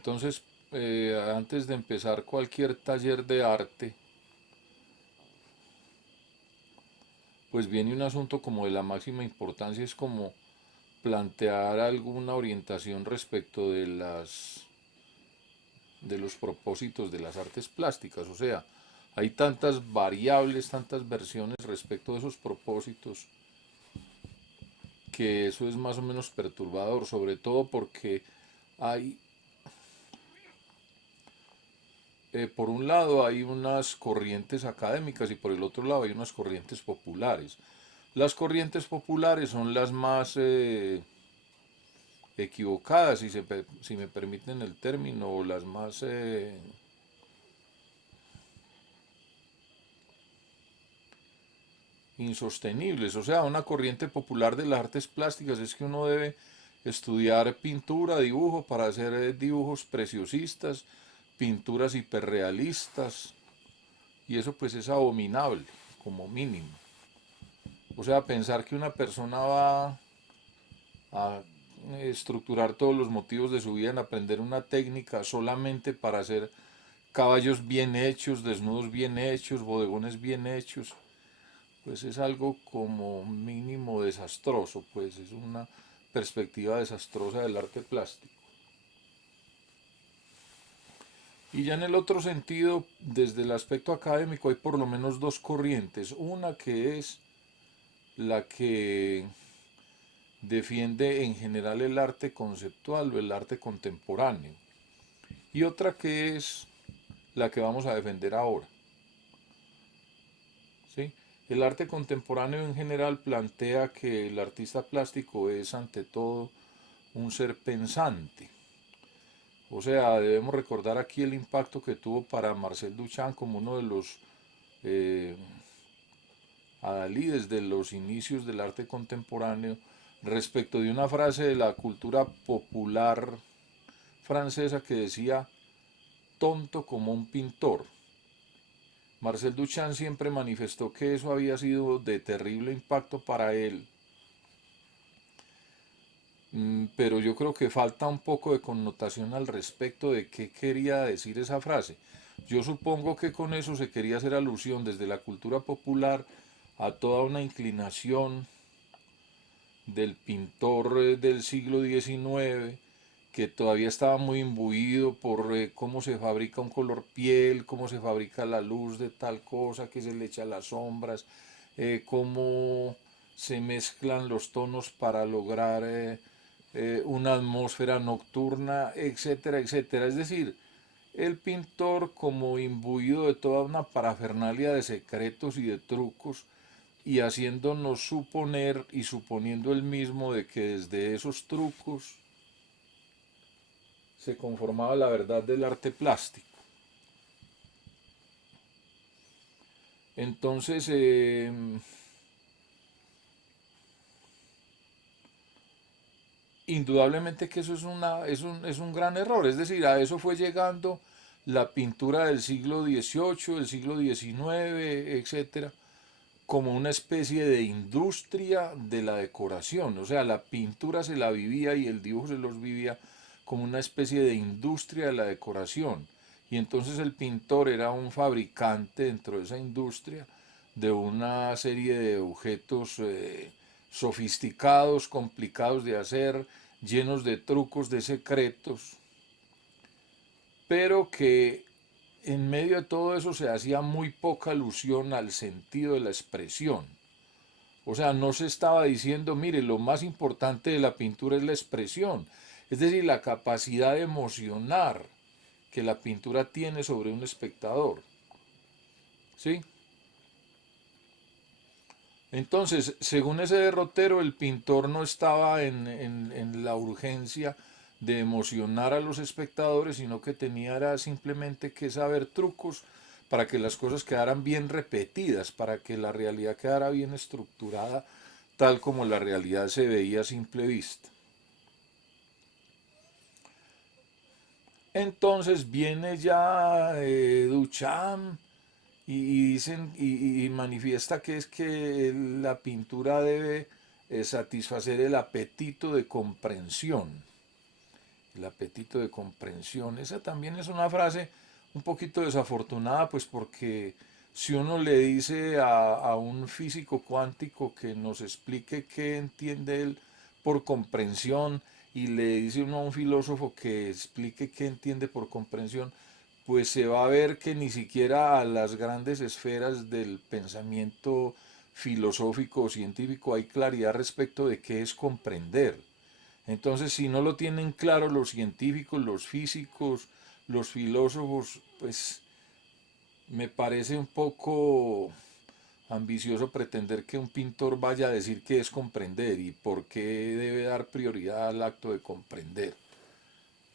Entonces, antes de empezar cualquier taller de arte, pues viene un asunto como de la máxima importancia, es como plantear alguna orientación respecto de los propósitos de las artes plásticas. O sea, hay tantas variables, tantas versiones respecto de esos propósitos, que eso es más o menos perturbador, sobre todo porque hay, por un lado hay unas corrientes académicas y por el otro lado hay unas corrientes populares. Las corrientes populares son las más equivocadas, si me permiten el término, o las más insostenibles. O sea, una corriente popular de las artes plásticas es que uno debe estudiar pintura, dibujo, para hacer dibujos preciosistas, pinturas hiperrealistas, y eso pues es abominable, como mínimo. O sea, pensar que una persona va a estructurar todos los motivos de su vida en aprender una técnica solamente para hacer caballos bien hechos, desnudos bien hechos, bodegones bien hechos, pues es algo como mínimo desastroso, pues es una perspectiva desastrosa del arte plástico. Y ya en el otro sentido, desde el aspecto académico, hay por lo menos dos corrientes. Una que es la que defiende en general el arte conceptual o el arte contemporáneo. Y otra que es la que vamos a defender ahora. ¿Sí? El arte contemporáneo en general plantea que el artista plástico es ante todo un ser pensante. O sea, debemos recordar aquí el impacto que tuvo para Marcel Duchamp como uno de los eh, adalides de los inicios del arte contemporáneo respecto de una frase de la cultura popular francesa que decía tonto como un pintor. Marcel Duchamp siempre manifestó que eso había sido de terrible impacto para él. Pero yo creo que falta un poco de connotación al respecto de qué quería decir esa frase. Yo supongo que con eso se quería hacer alusión desde la cultura popular a toda una inclinación del pintor del siglo XIX, que todavía estaba muy imbuido por cómo se fabrica un color piel, cómo se fabrica la luz de tal cosa, que se le echa las sombras, cómo se mezclan los tonos para lograr una atmósfera nocturna, etcétera, etcétera. Es decir, el pintor como imbuido de toda una parafernalia de secretos y de trucos, y haciéndonos suponer y suponiendo él mismo de que desde esos trucos se conformaba la verdad del arte plástico. Entonces, indudablemente que eso es un gran error. Es decir, a eso fue llegando la pintura del siglo XVIII, del siglo XIX, etcétera, como una especie de industria de la decoración. O sea, la pintura se la vivía y el dibujo se los vivía como una especie de industria de la decoración. Y entonces el pintor era un fabricante dentro de esa industria de una serie de objetos sofisticados, complicados de hacer, llenos de trucos, de secretos, pero que en medio de todo eso se hacía muy poca alusión al sentido de la expresión. O sea, no se estaba diciendo, mire, lo más importante de la pintura es la expresión, es decir, la capacidad de emocionar que la pintura tiene sobre un espectador. ¿Sí? Entonces, según ese derrotero, el pintor no estaba en la urgencia de emocionar a los espectadores, sino que tenía era simplemente que saber trucos para que las cosas quedaran bien repetidas, para que la realidad quedara bien estructurada, tal como la realidad se veía a simple vista. Entonces viene ya Duchamp y manifiesta que es que la pintura debe satisfacer el apetito de comprensión. el apetito de comprensión. Esa también es una frase un poquito desafortunada, pues porque si uno le dice a un físico cuántico que nos explique qué entiende él por comprensión y le dice uno a un filósofo que explique qué entiende por comprensión, pues se va a ver que ni siquiera a las grandes esferas del pensamiento filosófico o científico hay claridad respecto de qué es comprender. Entonces, si no lo tienen claro los científicos, los físicos, los filósofos, pues me parece un poco ambicioso pretender que un pintor vaya a decir qué es comprender y por qué debe dar prioridad al acto de comprender.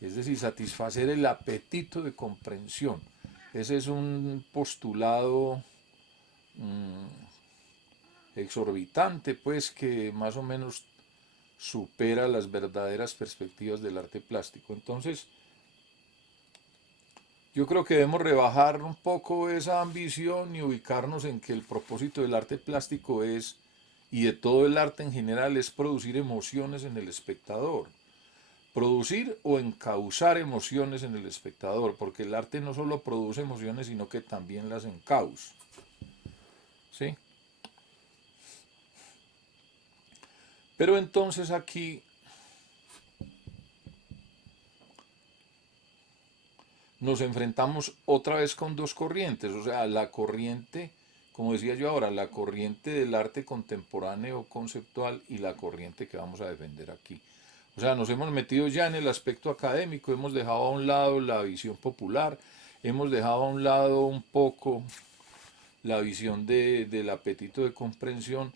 Es decir, satisfacer el apetito de comprensión. Ese es un postulado exorbitante, pues que más o menos supera las verdaderas perspectivas del arte plástico. Entonces, yo creo que debemos rebajar un poco esa ambición y ubicarnos en que el propósito del arte plástico es, y de todo el arte en general, es producir emociones en el espectador. Producir o encauzar emociones en el espectador, porque el arte no solo produce emociones, sino que también las encausa. ¿Sí? Pero entonces aquí nos enfrentamos otra vez con dos corrientes, o sea, la corriente, como decía yo ahora, la corriente del arte contemporáneo conceptual y la corriente que vamos a defender aquí. O sea, nos hemos metido ya en el aspecto académico, hemos dejado a un lado la visión popular, hemos dejado a un lado un poco la visión del apetito de comprensión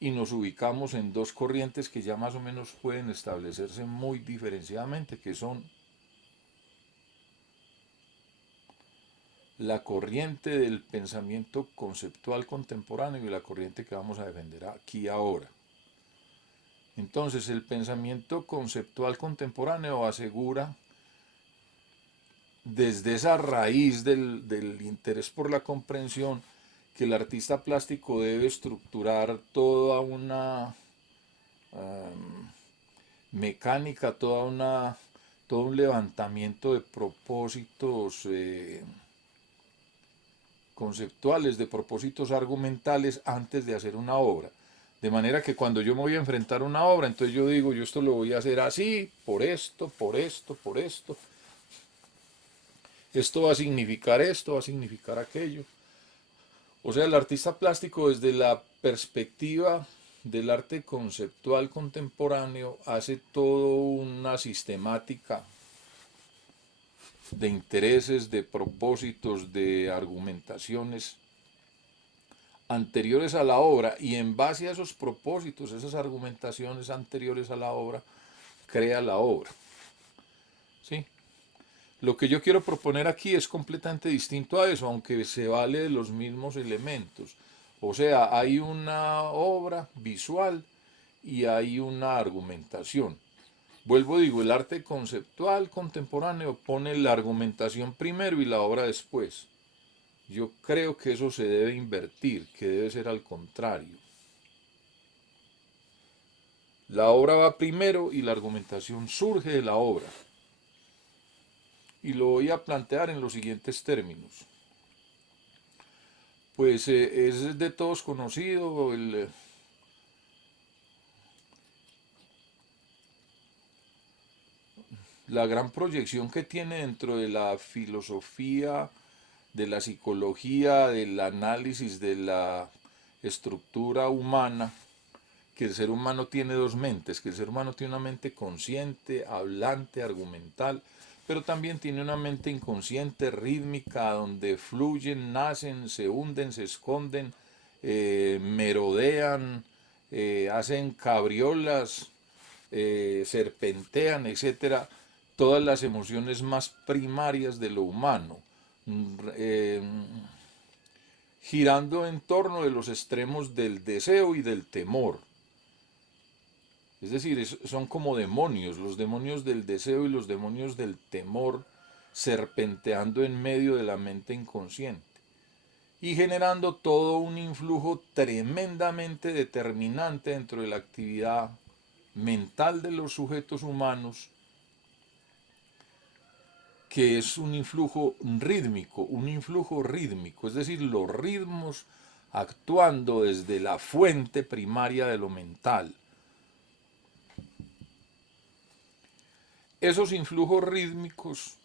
y nos ubicamos en dos corrientes que ya más o menos pueden establecerse muy diferenciadamente, que son la corriente del pensamiento conceptual contemporáneo y la corriente que vamos a defender aquí ahora. Entonces, el pensamiento conceptual contemporáneo asegura desde esa raíz del interés por la comprensión que el artista plástico debe estructurar toda una mecánica, todo un levantamiento de propósitos conceptuales, de propósitos argumentales antes de hacer una obra. De manera que cuando yo me voy a enfrentar a una obra, entonces yo digo, yo esto lo voy a hacer así, por esto, por esto, por esto. Esto va a significar esto, va a significar aquello. O sea, el artista plástico desde la perspectiva del arte conceptual contemporáneo hace toda una sistemática de intereses, de propósitos, de argumentaciones anteriores a la obra y en base a esos propósitos, esas argumentaciones anteriores a la obra, crea la obra. ¿Sí? Lo que yo quiero proponer aquí es completamente distinto a eso, aunque se vale de los mismos elementos. O sea, hay una obra visual y hay una argumentación. Vuelvo, digo, el arte conceptual contemporáneo pone la argumentación primero y la obra después. Yo creo que eso se debe invertir, que debe ser al contrario. La obra va primero y la argumentación surge de la obra. Y lo voy a plantear en los siguientes términos. Pues es de todos conocido la gran proyección que tiene dentro de la filosofía, de la psicología, del análisis de la estructura humana, que el ser humano tiene dos mentes, que el ser humano tiene una mente consciente, hablante, argumental, pero también tiene una mente inconsciente, rítmica, donde fluyen, nacen, se hunden, se esconden, merodean, hacen cabriolas, serpentean, etcétera, todas las emociones más primarias de lo humano, girando en torno de los extremos del deseo y del temor. Es decir, son como demonios, los demonios del deseo y los demonios del temor serpenteando en medio de la mente inconsciente y generando todo un influjo tremendamente determinante dentro de la actividad mental de los sujetos humanos que es un influjo rítmico, es decir, los ritmos actuando desde la fuente primaria de lo mental. Esos influjos rítmicos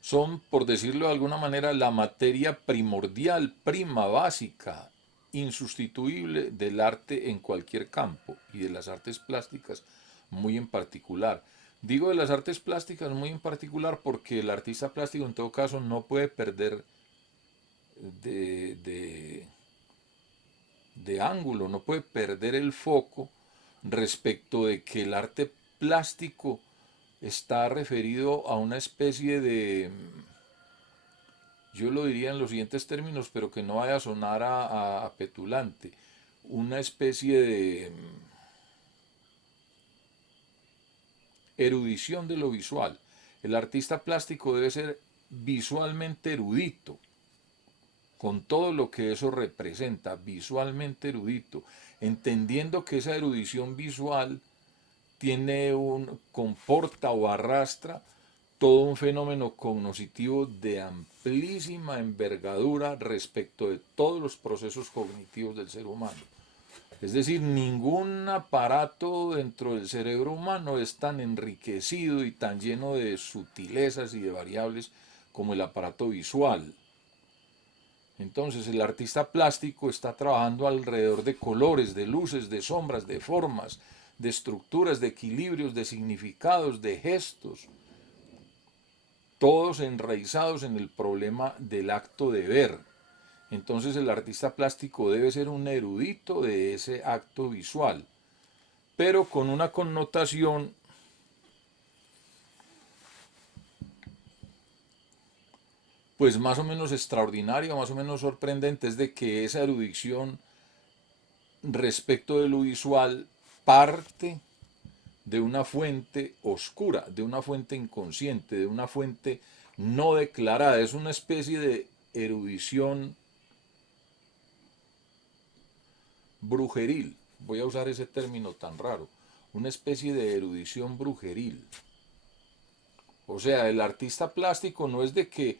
son, por decirlo de alguna manera, la materia primordial, prima, básica, insustituible del arte en cualquier campo y de las artes plásticas muy en particular. Digo de las artes plásticas muy en particular porque el artista plástico en todo caso no puede perder de, de, de ángulo, no puede perder el foco respecto de que el arte plástico está referido a una especie de, yo lo diría en los siguientes términos, pero que no vaya a sonar a petulante, una especie de erudición de lo visual. El artista plástico debe ser visualmente erudito, con todo lo que eso representa, visualmente erudito, entendiendo que esa erudición visual comporta o arrastra todo un fenómeno cognitivo de amplísima envergadura respecto de todos los procesos cognitivos del ser humano. Es decir, ningún aparato dentro del cerebro humano es tan enriquecido y tan lleno de sutilezas y de variables como el aparato visual. Entonces el artista plástico está trabajando alrededor de colores, de luces, de sombras, de formas, de estructuras, de equilibrios, de significados, de gestos, todos enraizados en el problema del acto de ver. Entonces el artista plástico debe ser un erudito de ese acto visual, pero con una connotación pues más o menos extraordinaria, más o menos sorprendente, es de que esa erudición respecto de lo visual parte de una fuente oscura, de una fuente inconsciente, de una fuente no declarada. Es una especie de erudición brujeril. Voy a usar ese término tan raro. Una especie de erudición brujeril. O sea, el artista plástico no es de que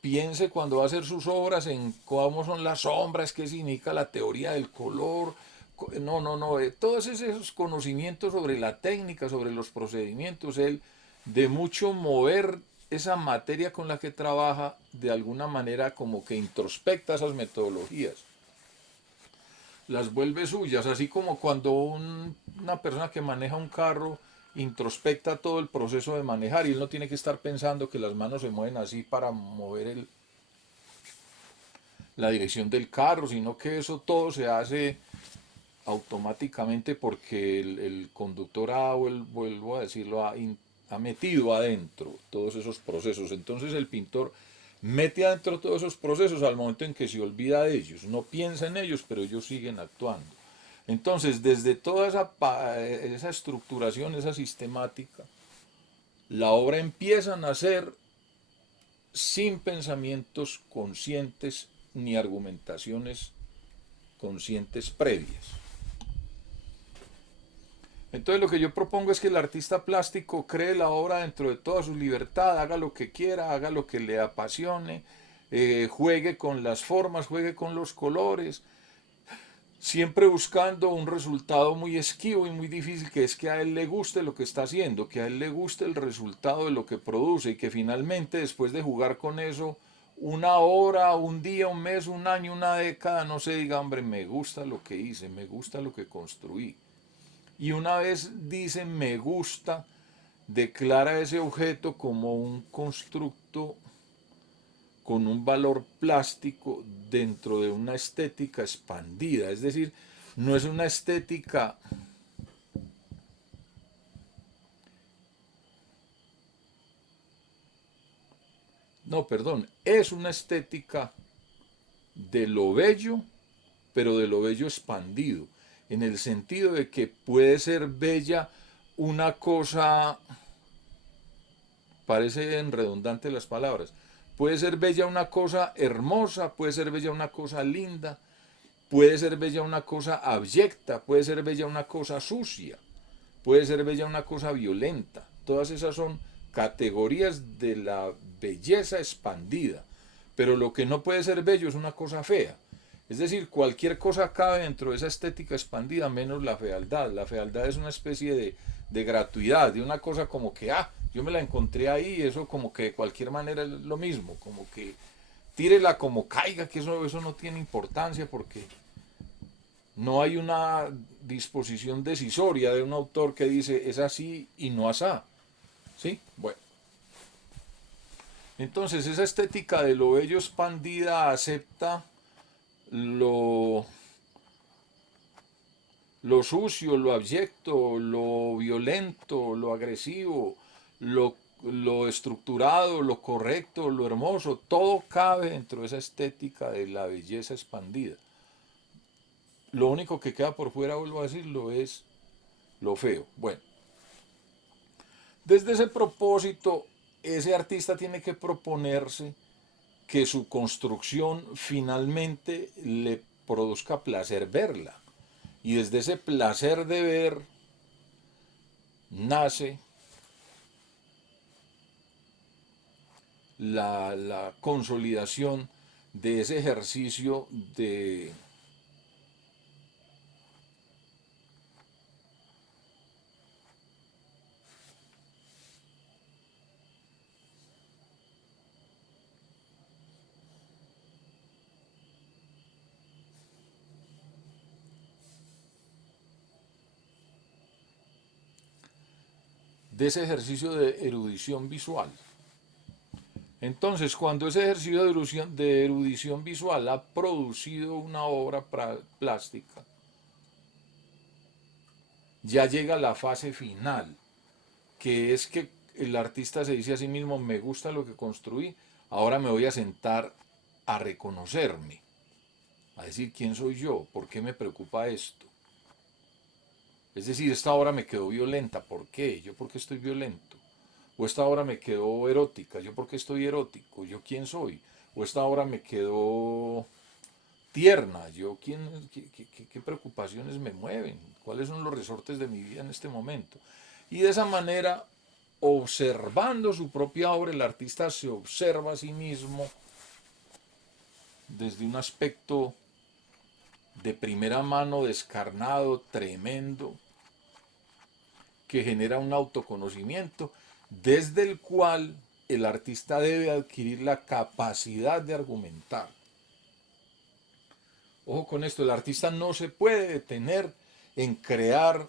piense cuando va a hacer sus obras en cómo son las sombras, qué significa la teoría del color. No, no, no. Todos esos conocimientos sobre la técnica, sobre los procedimientos, él de mucho mover esa materia con la que trabaja, de alguna manera como que introspecta esas metodologías, las vuelve suyas, así como cuando una persona que maneja un carro introspecta todo el proceso de manejar y él no tiene que estar pensando que las manos se mueven así para mover la dirección del carro, sino que eso todo se hace automáticamente porque el conductor vuelvo a decirlo, ha metido adentro todos esos procesos. Entonces el pintor mete adentro todos esos procesos al momento en que se olvida de ellos, no piensa en ellos, pero ellos siguen actuando. Entonces, desde toda esa estructuración, esa sistemática, la obra empieza a nacer sin pensamientos conscientes ni argumentaciones conscientes previas. Entonces lo que yo propongo es que el artista plástico cree la obra dentro de toda su libertad, haga lo que quiera, haga lo que le apasione, juegue con las formas, juegue con los colores, siempre buscando un resultado muy esquivo y muy difícil, que es que a él le guste lo que está haciendo, que a él le guste el resultado de lo que produce y que finalmente después de jugar con eso una hora, un día, un mes, un año, una década, no se diga, hombre, me gusta lo que hice, me gusta lo que construí. Y una vez dice me gusta, declara ese objeto como un constructo con un valor plástico dentro de una estética expandida. Es decir, no es una estética no, perdón, es una estética de lo bello, pero de lo bello expandido, en el sentido de que puede ser bella una cosa, parecen redundantes las palabras, puede ser bella una cosa hermosa, puede ser bella una cosa linda, puede ser bella una cosa abyecta, puede ser bella una cosa sucia, puede ser bella una cosa violenta. Todas esas son categorías de la belleza expandida, pero lo que no puede ser bello es una cosa fea. Es decir, cualquier cosa cabe dentro de esa estética expandida, menos la fealdad. La fealdad es una especie de gratuidad, de una cosa como que, yo me la encontré ahí, eso como que de cualquier manera es lo mismo, como que tírela como caiga, que eso no tiene importancia porque no hay una disposición decisoria de un autor que dice es así y no asá. ¿Sí? Bueno. Entonces esa estética de lo bello expandida acepta lo, lo sucio, lo abyecto, lo violento, lo agresivo, lo estructurado, lo correcto, lo hermoso, todo cabe dentro de esa estética de la belleza expandida. Lo único que queda por fuera, vuelvo a decirlo, es lo feo. Bueno, desde ese propósito, ese artista tiene que proponerse que su construcción finalmente le produzca placer verla. Y desde ese placer de ver nace la consolidación de ese ejercicio de ese ejercicio de erudición visual. Entonces, cuando ese ejercicio de erudición visual ha producido una obra plástica, ya llega la fase final, que es que el artista se dice a sí mismo, me gusta lo que construí, ahora me voy a sentar a reconocerme, a decir quién soy yo, por qué me preocupa esto. Es decir, esta obra me quedó violenta, ¿por qué? ¿Yo por qué estoy violento? O esta obra me quedó erótica, ¿yo por qué estoy erótico? ¿Yo quién soy? O esta obra me quedó tierna, ¿yo qué preocupaciones me mueven? ¿Cuáles son los resortes de mi vida en este momento? Y de esa manera, observando su propia obra, el artista se observa a sí mismo desde un aspecto de primera mano, descarnado, tremendo, que genera un autoconocimiento desde el cual el artista debe adquirir la capacidad de argumentar. Ojo con esto, el artista no se puede detener en crear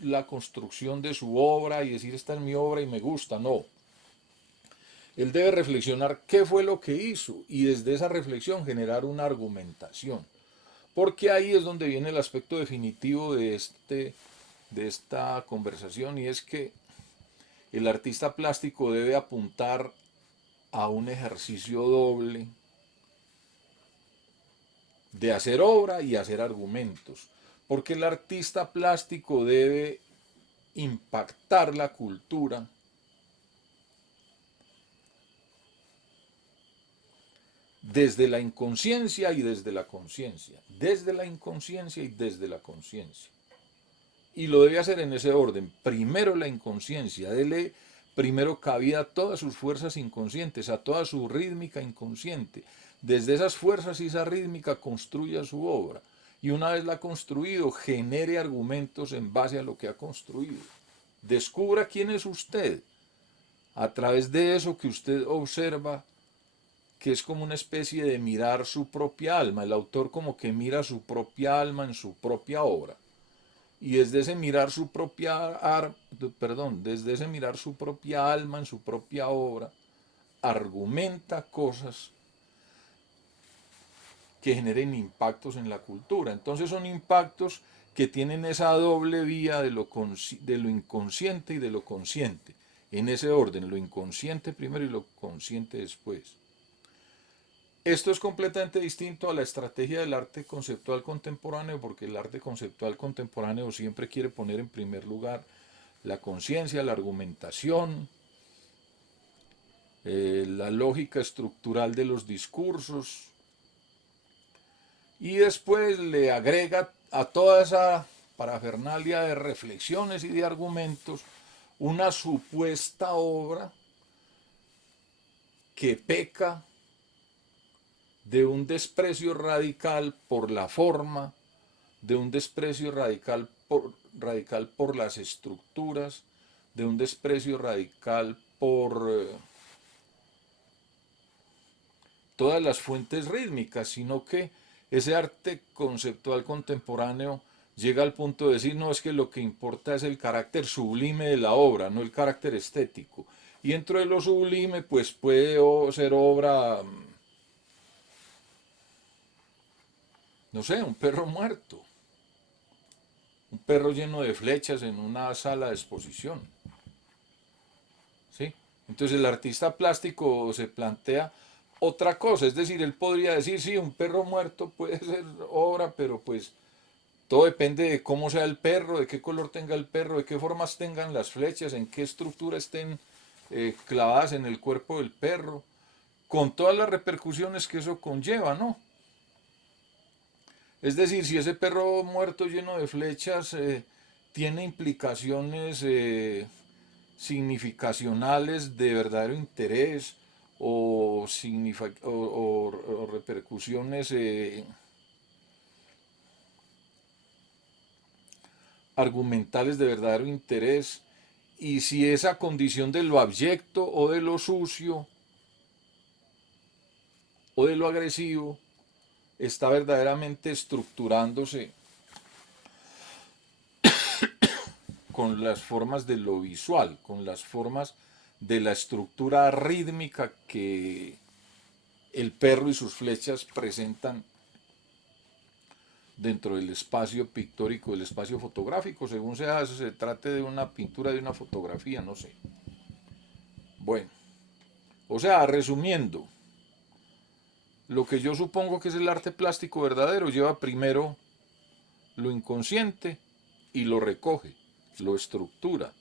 la construcción de su obra y decir esta es mi obra y me gusta, no. Él debe reflexionar qué fue lo que hizo y desde esa reflexión generar una argumentación. Porque ahí es donde viene el aspecto definitivo de esta conversación y es que el artista plástico debe apuntar a un ejercicio doble de hacer obra y hacer argumentos. Porque el artista plástico debe impactar la cultura desde la inconsciencia y desde la conciencia. Desde la inconsciencia y desde la conciencia. Y lo debe hacer en ese orden. Primero la inconsciencia, dele primero cabida a todas sus fuerzas inconscientes, a toda su rítmica inconsciente. Desde esas fuerzas y esa rítmica construya su obra. Y una vez la ha construido, genere argumentos en base a lo que ha construido. Descubra quién es usted a través de eso que usted observa, que es como una especie de mirar su propia alma. El autor como que mira su propia alma en su propia obra. Y desde ese mirar su desde ese mirar su propia alma en su propia obra, argumenta cosas que generen impactos en la cultura. Entonces son impactos que tienen esa doble vía de lo inconsciente y de lo consciente. En ese orden, lo inconsciente primero y lo consciente después. Esto es completamente distinto a la estrategia del arte conceptual contemporáneo, porque el arte conceptual contemporáneo siempre quiere poner en primer lugar la conciencia, la argumentación, la lógica estructural de los discursos, y después le agrega a toda esa parafernalia de reflexiones y de argumentos una supuesta obra que peca de un desprecio radical por la forma, de un desprecio radical por las estructuras, de un desprecio radical por todas las fuentes rítmicas, sino que ese arte conceptual contemporáneo llega al punto de decir, no, es que lo que importa es el carácter sublime de la obra, no el carácter estético. Y dentro de lo sublime, pues puede ser obra, no sé, un perro muerto, un perro lleno de flechas en una sala de exposición, ¿sí? Entonces el artista plástico se plantea otra cosa, es decir, él podría decir, sí, un perro muerto puede ser obra, pero pues todo depende de cómo sea el perro, de qué color tenga el perro, de qué formas tengan las flechas, en qué estructura estén clavadas en el cuerpo del perro, con todas las repercusiones que eso conlleva, ¿no? Es decir, si ese perro muerto lleno de flechas tiene implicaciones significacionales de verdadero interés o repercusiones argumentales de verdadero interés, y si esa condición de lo abyecto o de lo sucio o de lo agresivo está verdaderamente estructurándose con las formas de lo visual, con las formas de la estructura rítmica que el perro y sus flechas presentan dentro del espacio pictórico, del espacio fotográfico, según sea, se trate de una pintura, de una fotografía, no sé. Bueno, o sea, resumiendo, lo que yo supongo que es el arte plástico verdadero lleva primero lo inconsciente y lo recoge, lo estructura,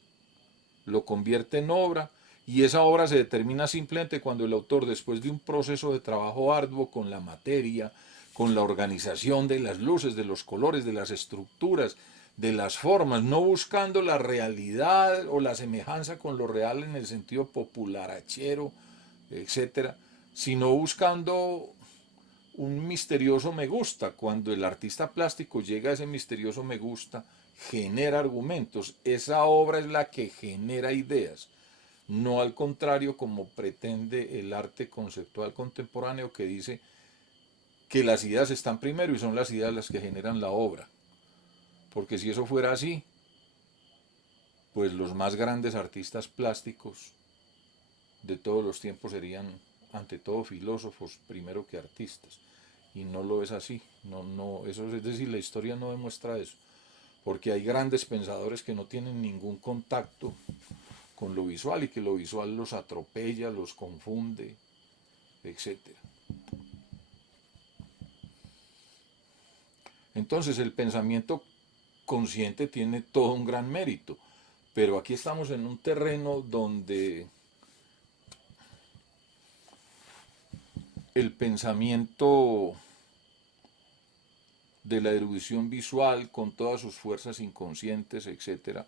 lo convierte en obra, y esa obra se determina simplemente cuando el autor, después de un proceso de trabajo arduo con la materia, con la organización de las luces, de los colores, de las estructuras, de las formas, no buscando la realidad o la semejanza con lo real en el sentido popularachero, etcétera, sino buscando un misterioso me gusta. Cuando el artista plástico llega a ese misterioso me gusta, genera argumentos. Esa obra es la que genera ideas, no al contrario como pretende el arte conceptual contemporáneo, que dice que las ideas están primero y son las ideas las que generan la obra. Porque si eso fuera así, pues los más grandes artistas plásticos de todos los tiempos serían ante todo filósofos primero que artistas. Y no lo es así. No, no, eso es decir, la historia no demuestra eso. Porque hay grandes pensadores que no tienen ningún contacto con lo visual y que lo visual los atropella, los confunde, etcétera. Entonces el pensamiento consciente tiene todo un gran mérito, pero aquí estamos en un terreno donde el pensamiento de la erudición visual, con todas sus fuerzas inconscientes, etcétera,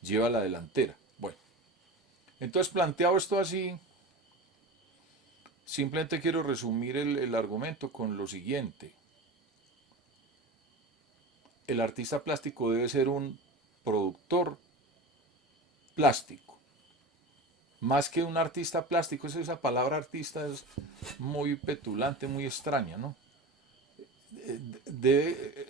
lleva a la delantera. Bueno, entonces planteado esto así, simplemente quiero resumir el argumento con lo siguiente. El artista plástico debe ser un productor plástico, más que un artista plástico. Esa palabra artista es muy petulante, muy extraña, ¿no? Debe,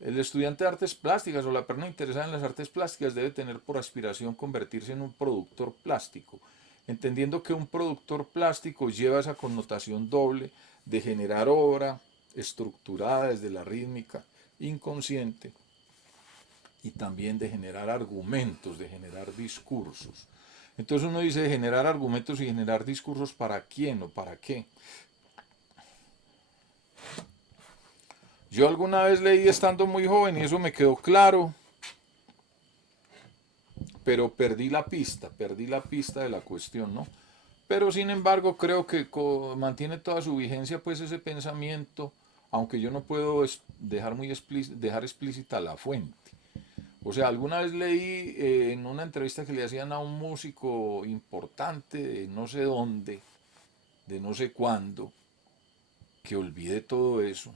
el estudiante de artes plásticas o la persona interesada en las artes plásticas debe tener por aspiración convertirse en un productor plástico, entendiendo que un productor plástico lleva esa connotación doble de generar obra estructurada desde la rítmica inconsciente y también de generar argumentos, de generar discursos. Entonces uno dice de generar argumentos y generar discursos, ¿para quién o para qué? Yo alguna vez leí estando muy joven y eso me quedó claro, pero perdí la pista de la cuestión, ¿no? Pero sin embargo creo que mantiene toda su vigencia pues ese pensamiento, aunque yo no puedo dejar explícita la fuente. O sea, alguna vez leí en una entrevista que le hacían a un músico importante de no sé dónde, de no sé cuándo, que olvide todo eso.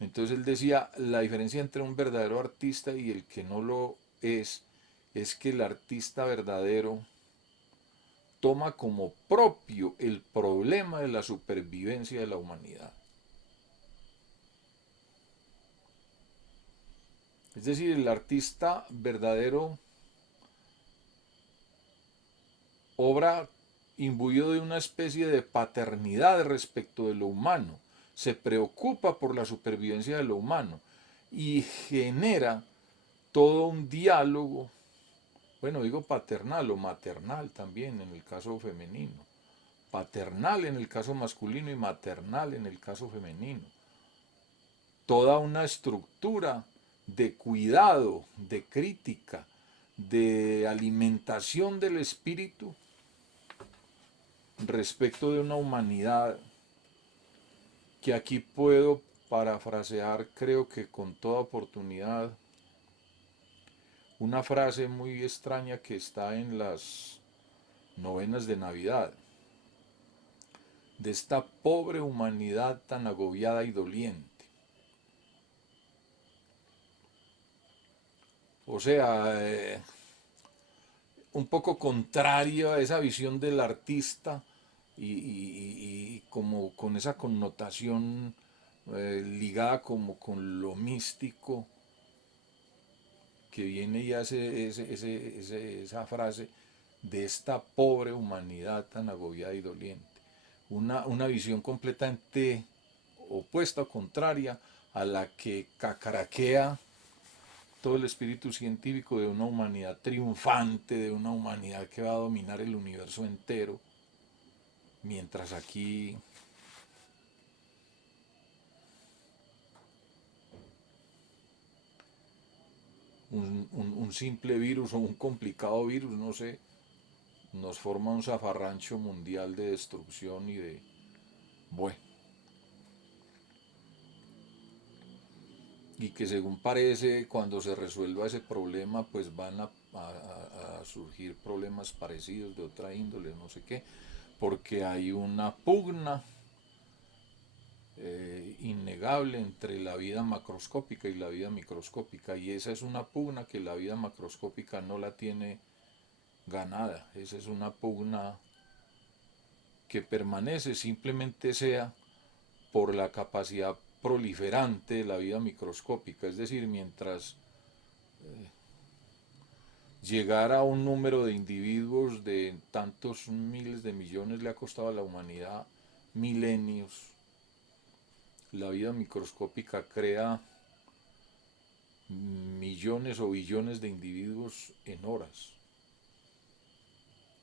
Entonces él decía, la diferencia entre un verdadero artista y el que no lo es que el artista verdadero toma como propio el problema de la supervivencia de la humanidad. Es decir, el artista verdadero obra imbuido de una especie de paternidad respecto de lo humano, se preocupa por la supervivencia de lo humano y genera todo un diálogo, bueno, digo paternal o maternal también en el caso femenino, paternal en el caso masculino y maternal en el caso femenino, toda una estructura de cuidado, de crítica, de alimentación del espíritu respecto de una humanidad que aquí puedo parafrasear, creo que con toda oportunidad, una frase muy extraña que está en las novenas de Navidad, de esta pobre humanidad tan agobiada y doliente. O sea, un poco contrario a esa visión del artista y como con esa connotación ligada como con lo místico que viene y hace esa frase de esta pobre humanidad tan agobiada y doliente. Una visión completamente opuesta o contraria a la que cacaraquea todo el espíritu científico de una humanidad triunfante, de una humanidad que va a dominar el universo entero, mientras aquí un simple virus o un complicado virus, no sé, nos forma un zafarrancho mundial de destrucción y de, bueno, y que según parece, cuando se resuelva ese problema, pues van a surgir problemas parecidos de otra índole, no sé qué, porque hay una pugna innegable entre la vida macroscópica y la vida microscópica, y esa es una pugna que la vida macroscópica no la tiene ganada, esa es una pugna que permanece, simplemente sea por la capacidad proliferante de la vida microscópica, es decir, mientras llegar a un número de individuos de tantos miles de millones le ha costado a la humanidad milenios, la vida microscópica crea millones o billones de individuos en horas.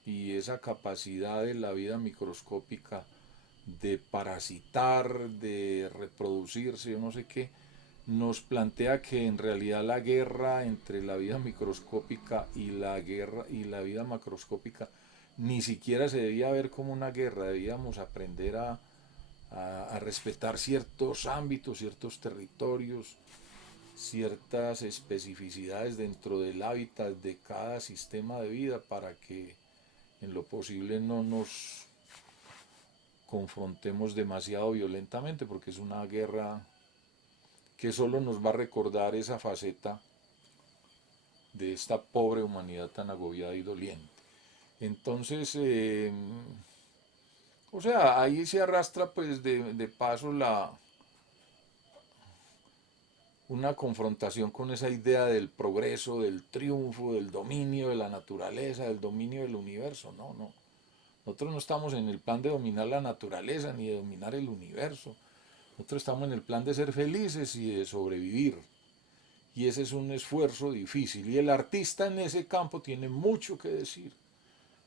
Y esa capacidad de la vida microscópica de parasitar, de reproducirse, yo no sé qué, nos plantea que en realidad la guerra entre la vida microscópica y la vida macroscópica ni siquiera se debía ver como una guerra, debíamos aprender a respetar ciertos ámbitos, ciertos territorios, ciertas especificidades dentro del hábitat de cada sistema de vida para que en lo posible no nos confrontemos demasiado violentamente, porque es una guerra que solo nos va a recordar esa faceta de esta pobre humanidad tan agobiada y doliente. Entonces, o sea, ahí se arrastra pues de paso una confrontación con esa idea del progreso, del triunfo, del dominio de la naturaleza, del dominio del universo. No, no. Nosotros no estamos en el plan de dominar la naturaleza ni de dominar el universo. Nosotros estamos en el plan de ser felices y de sobrevivir. Y ese es un esfuerzo difícil. Y el artista en ese campo tiene mucho que decir.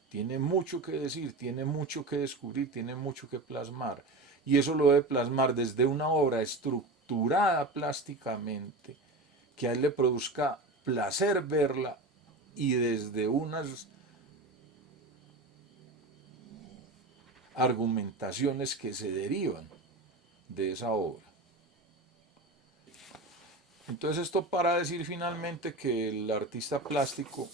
Tiene mucho que decir, tiene mucho que descubrir, tiene mucho que plasmar. Y eso lo debe plasmar desde una obra estructurada plásticamente, que a él le produzca placer verla y desde unas argumentaciones que se derivan de esa obra. Entonces esto para decir finalmente que el artista plástico,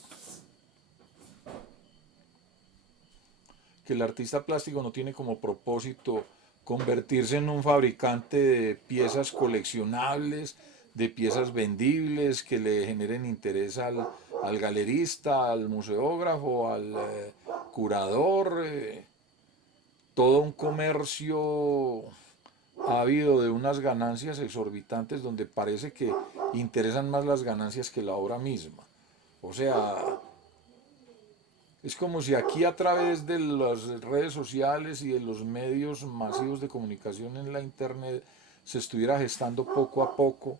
no tiene como propósito convertirse en un fabricante de piezas coleccionables, de piezas vendibles que le generen interés al galerista, al museógrafo, al curador, todo un comercio ávido de unas ganancias exorbitantes donde parece que interesan más las ganancias que la obra misma. O sea, es como si aquí a través de las redes sociales y de los medios masivos de comunicación en la internet se estuviera gestando poco a poco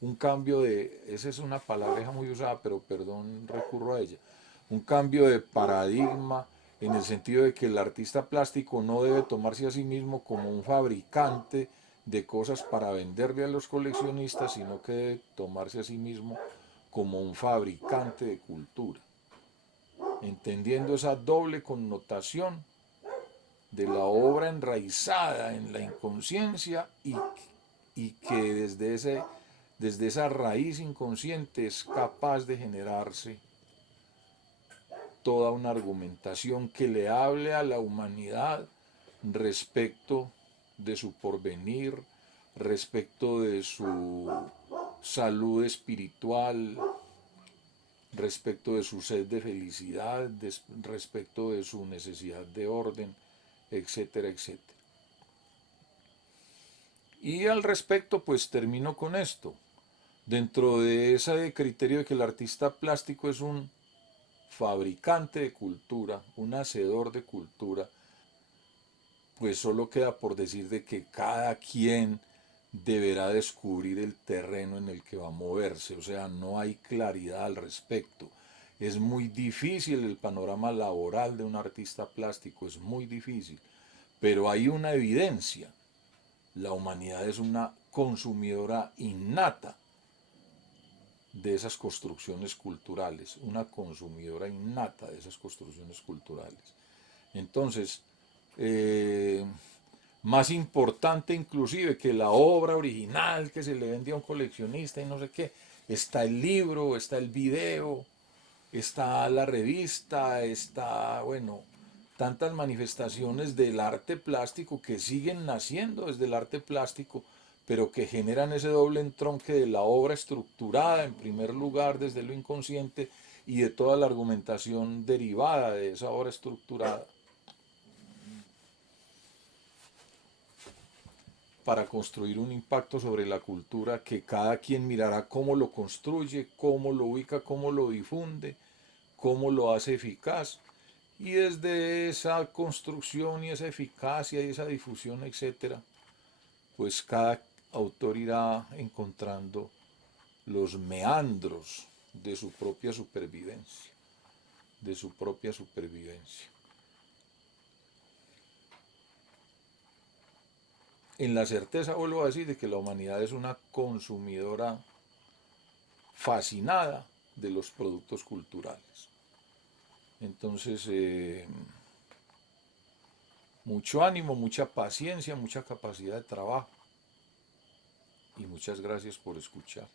un cambio de, esa es una palabra muy usada, pero perdón, recurro a ella, un cambio de paradigma en el sentido de que el artista plástico no debe tomarse a sí mismo como un fabricante de cosas para venderle a los coleccionistas, sino que debe tomarse a sí mismo como un fabricante de cultura, entendiendo esa doble connotación de la obra enraizada en la inconsciencia y que desde esa raíz inconsciente es capaz de generarse toda una argumentación que le hable a la humanidad respecto de su porvenir, respecto de su salud espiritual, respecto de su sed de felicidad, respecto de su necesidad de orden, etcétera, etcétera. Y al respecto, pues termino con esto. Dentro de ese criterio de que el artista plástico es un fabricante de cultura, un hacedor de cultura, pues solo queda por decir de que cada quien deberá descubrir el terreno en el que va a moverse, o sea, no hay claridad al respecto. Es muy difícil el panorama laboral de un artista plástico, es muy difícil, pero hay una evidencia. La humanidad es una consumidora innata de esas construcciones culturales, una consumidora innata de esas construcciones culturales. Entonces, eh, más importante inclusive que la obra original que se le vende a un coleccionista y no sé qué, está el libro, está el video, está la revista, está, bueno, tantas manifestaciones del arte plástico que siguen naciendo desde el arte plástico, pero que generan ese doble entronque de la obra estructurada, en primer lugar, desde lo inconsciente, y de toda la argumentación derivada de esa obra estructurada, para construir un impacto sobre la cultura que cada quien mirará cómo lo construye, cómo lo ubica, cómo lo difunde, cómo lo hace eficaz. Y desde esa construcción y esa eficacia y esa difusión, etcétera, pues cada autor irá encontrando los meandros de su propia supervivencia, de su propia supervivencia. En la certeza, vuelvo a decir, de que la humanidad es una consumidora fascinada de los productos culturales. Entonces, mucho ánimo, mucha paciencia, mucha capacidad de trabajo y muchas gracias por escuchar.